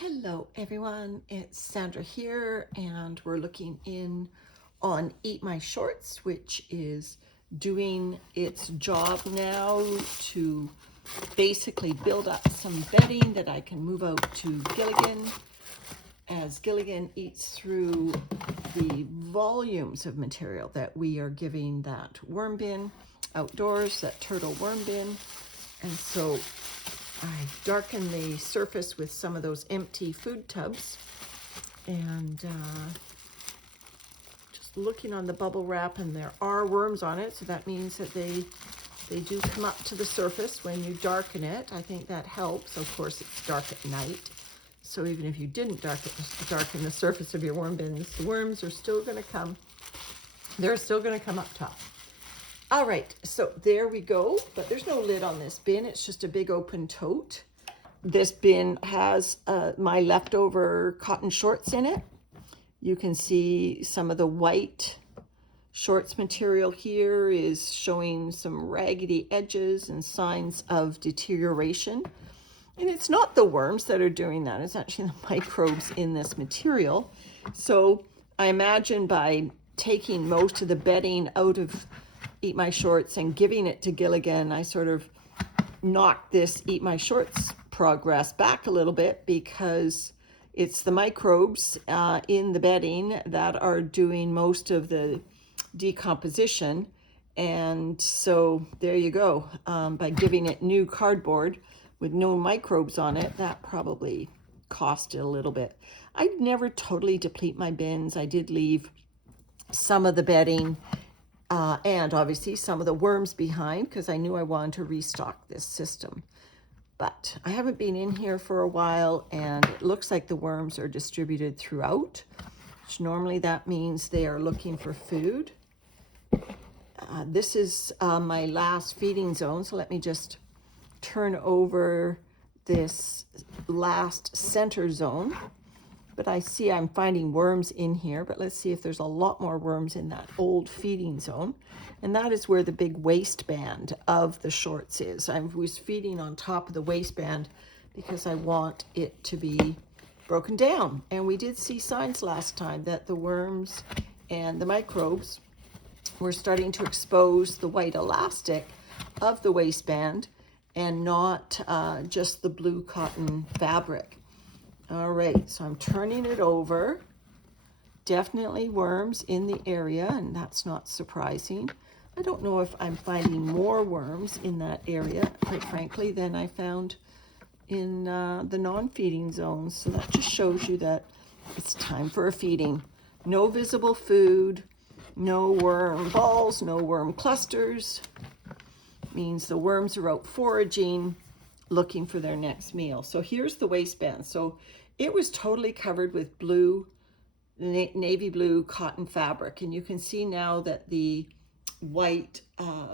Hello everyone, it's Sandra here and we're looking in on Eat My Shorts, which is doing its job now to basically build up some bedding that I can move out to Gilligan as Gilligan eats through the volumes of material that we are giving that worm bin outdoors, that turtle worm bin. And so I darkened the surface with some of those empty food tubs and just looking on the bubble wrap, and there are worms on it, so that means that they do come up to the surface when you darken it. I think that helps. Of course, it's dark at night, so even if you didn't darken the surface of your worm bins, the worms are still going to come. They're still going to come up top. All right, so there we go, but there's no lid on this bin. It's just a big open tote. This bin has my leftover cotton shorts in it. You can see some of the white shorts material here is showing some raggedy edges and signs of deterioration. And it's not the worms that are doing that. It's actually the microbes in this material. So I imagine by taking most of the bedding out of Eat My Shorts and giving it to Gilligan, I sort of knocked this Eat My Shorts progress back a little bit, because it's the microbes in the bedding that are doing most of the decomposition. And so there you go. By giving it new cardboard with no microbes on it, that probably cost it a little bit. I never totally deplete my bins. I did leave some of the bedding and obviously some of the worms behind, because I knew I wanted to restock this system. But I haven't been in here for a while, and it looks like the worms are distributed throughout, which normally that means they are looking for food. This is my last feeding zone, so let me just turn over this last center zone. But I see I'm finding worms in here, but let's see if there's a lot more worms in that old feeding zone. And that is where the big waistband of the shorts is. I was feeding on top of the waistband because I want it to be broken down. And we did see signs last time that the worms and the microbes were starting to expose the white elastic of the waistband and not just the blue cotton fabric. All right, so I'm turning it over. Definitely worms in the area, and that's not surprising. I don't know if I'm finding more worms in that area, quite frankly, than I found in the non-feeding zones. So that just shows you that it's time for a feeding. No visible food, no worm balls, no worm clusters. Means the worms are out foraging, looking for their next meal. So here's the waistband. So it was totally covered with blue, navy blue cotton fabric. And you can see now that the white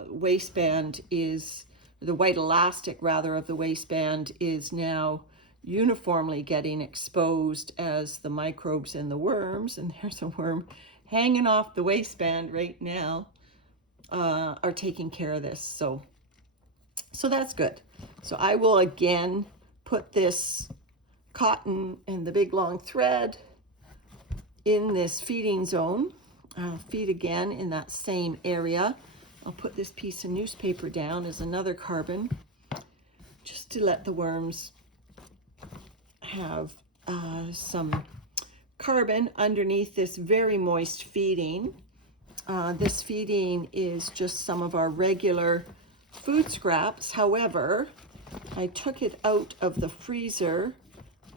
waistband is, the white elastic rather of the waistband is now uniformly getting exposed as the microbes and the worms, and there's a worm hanging off the waistband right now, are taking care of this. So that's good. So I will again put this cotton and the big long thread in this feeding zone. I'll feed again in that same area. I'll put this piece of newspaper down as another carbon, just to let the worms have some carbon underneath this very moist feeding. This feeding is just some of our regular food scraps. However, I took it out of the freezer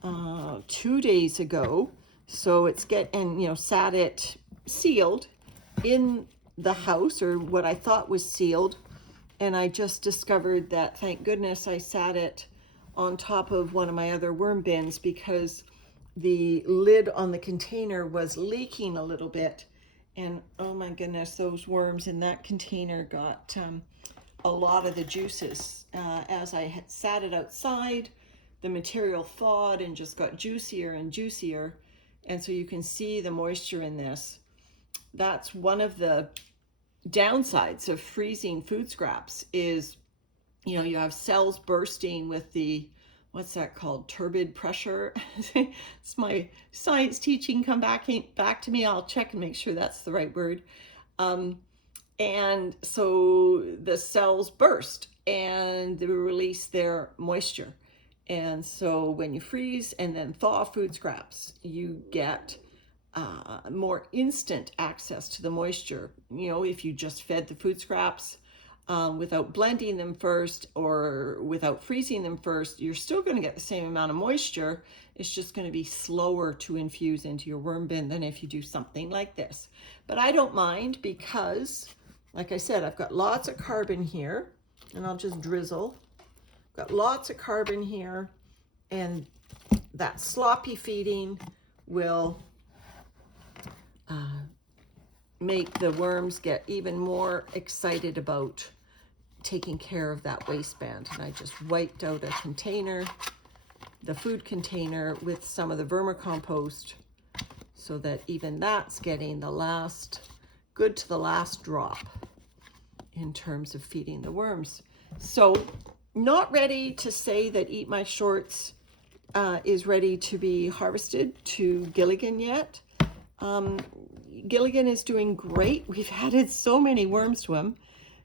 2 days ago, so it's sat it sealed in the house, or what I thought was sealed, and I just discovered that, thank goodness, I sat it on top of one of my other worm bins, because the lid on the container was leaking a little bit, and oh my goodness, those worms in that container got a lot of the juices. As I had sat it outside, the material thawed and just got juicier and juicier. And so you can see the moisture in this. That's one of the downsides of freezing food scraps is, you have cells bursting with the what's that called? Turbid pressure. It's my science teaching come back to me. I'll check and make sure that's the right word. And so the cells burst and they release their moisture. And so when you freeze and then thaw food scraps, you get more instant access to the moisture. You know, if you just fed the food scraps without blending them first or without freezing them first, you're still going to get the same amount of moisture. It's just going to be slower to infuse into your worm bin than if you do something like this. But I don't mind because, like I said, I've got lots of carbon here, and I'll just drizzle. Got lots of carbon here, and that sloppy feeding will make the worms get even more excited about taking care of that waistband. And I just wiped out a container, the food container, with some of the vermicompost so that even that's getting the last, good to the last drop in terms of feeding the worms. So not ready to say that Eat My Shorts is ready to be harvested to Gilligan yet. Gilligan is doing great. We've added so many worms to him.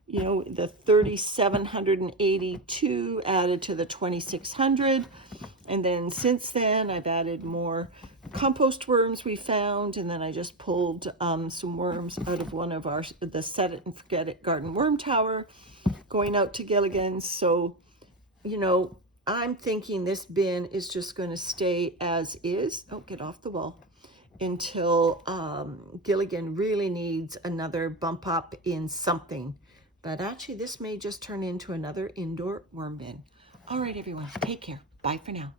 You know, the 3,782 added to the 2,600. And then since then, I've added more compost worms we found. And then I just pulled some worms out of one of the Set It and Forget It garden worm tower going out to Gilligan's. So, you know, I'm thinking this bin is just going to stay as is. Oh, get off the wall. Until Gilligan really needs another bump up in something. But actually, this may just turn into another indoor worm bin. All right, everyone, take care. Bye for now.